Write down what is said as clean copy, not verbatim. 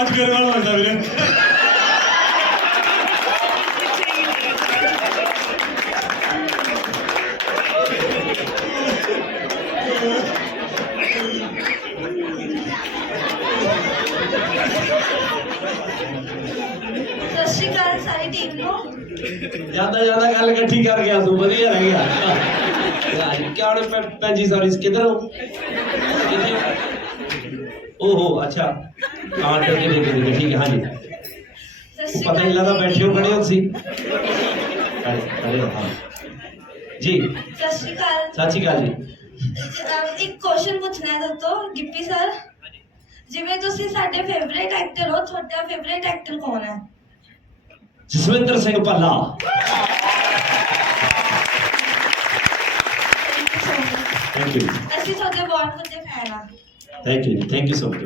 ਅੱਜ ਗਰਵਾਲ ਲੱਗਦਾ ਵੀਰੇ। ਸਤਿ ਸ਼੍ਰੀ ਅਕਾਲ ਸਾਰੀ ਟੀਮ ਨੂੰ। ज्यादा ज्यादा गल इकट्ठी कर गया तू वधिया रह गया क्या भैन जी सॉरी किधर हो ओहो अच्छा हाँ ठीक है ठीक है हाँ जी ਸਤਿ ਸ਼੍ਰੀ पता नहीं लगा बैठे हो खड़े हो तुसी खड़े हो हाँ जी ਸਤਿ ਸ਼੍ਰੀ ਅਕਾਲ। सत श्री अकाल जी ਇੱਕ ਕੁਐਸਚਨ ਪੁੱਛਣਾ ਹੈ ਤੁਹਾਤੋਂ ਗਿੱਪੀ ਸਰ। ਜਿਵੇਂ ਤੁਸੀਂ ਸਾਡੇ ਫੇਵਰੇਟ ਐਕਟਰ ਹੋ, ਤੁਹਾਡਾ ਫੇਵਰੇਟ ਐਕਟਰ ਕੌਣ ਹੈ? जसविंदर सिंह भल्ला थैंक यू ਅਸੀਂ ਤੁਹਾਡੇ ਬਹੁਤ ਵੱਡੇ ਫੈਨ ਹਾਂ। Thank you so much